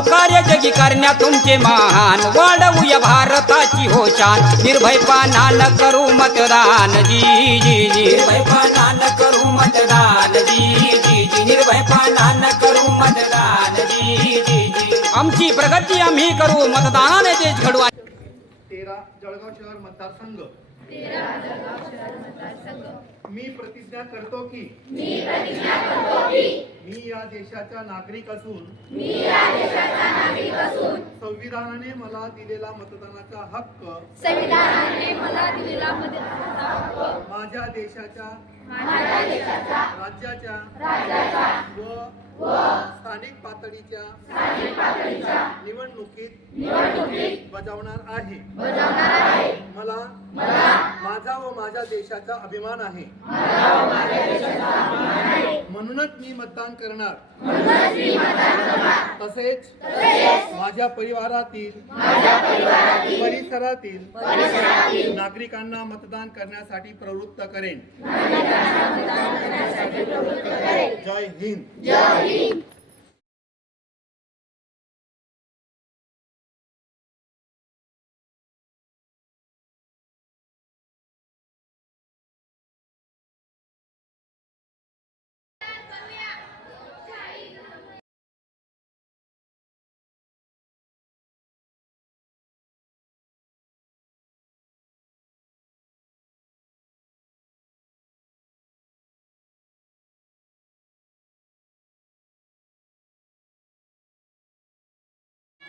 कार्य जगी करण्या तुमचे महान वाढवूया भारताची होशान निर्भयपणान करू मतदान. जी जी जी. निर्भयपणान करू मतदान. जी जी जी. निर्भयपणान करू मतदान. जी जी जी. आमची प्रगती आम्ही करू. मतदानाने देश घडवा. तेरा जळगाव शहर मतदारसंघ. मी प्रतिज्ञा करतो की मी या देशाचा नागरिक असून संविधानाने मला दिलेला मतदानाचा हक्क संविधानाने मला दिलेला मतदानाचा हक्क माझ्या देशाच्या माझ्या देशाच्या राज्याच्या राज्याच्या व स्थानिक पातळीच्या निवडणुकीत निवडणुकीत बजावणार आहे. मला माझा व माझ्या देशाचा अभिमान आहे. म्हणूनच मी मतदान करणार. तसेच माझ्या परिवारातील परिसरातील नागरिकांना मतदान करण्यासाठी प्रवृत्त करेन. जय हिंद.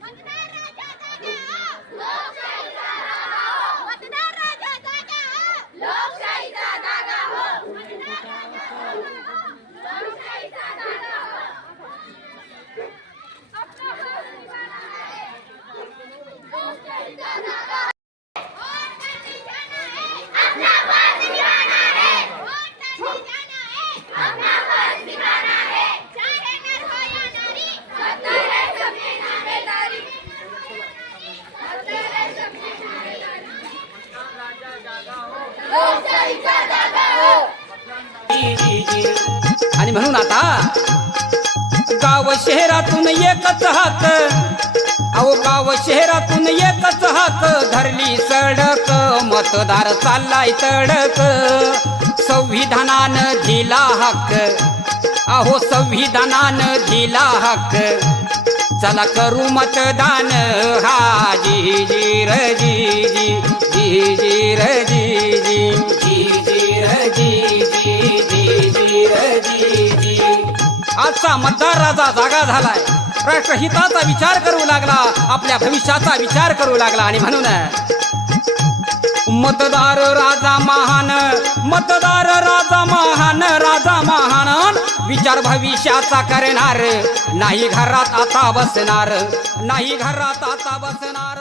मतदार राजा जागा लोकशाहीचा जागा हो मतदार राजा जागा लोकशाहीचा जागा हो लोकशाहीचा जागा हो लोकशाहीचा जागा वोट नहीं जाना है अपना फर्ज निभाना है वोट नहीं जाना है अपना फर्ज निभाना है चाहे नर हो या नारी करते रहे सबने नारेदारी करते रहे सबने नारेदारी लोकशाहीचा जागा हो आणि म्हणून आता गाव शहरातून एकच हात अहो गाव शहरातून एकच हात धरली सडक मतदार चाललाय तडक. संविधानानं दिला हक्क अहो संविधानानं दिला हक्क. चला करू मतदान हा जी जी र जी जी जी जी र जी जी आजचा मतदार राजा जागा झालाय. राष्ट्रहिताचा विचार करू लागला आपल्या भविष्याचा विचार करू लागला आणि म्हणून मतदार राजा महान मतदार राजा महान राजा महान विचार भविष्याचा करणार. नाही घरात आता बसणार नाही घरात आता बसणार.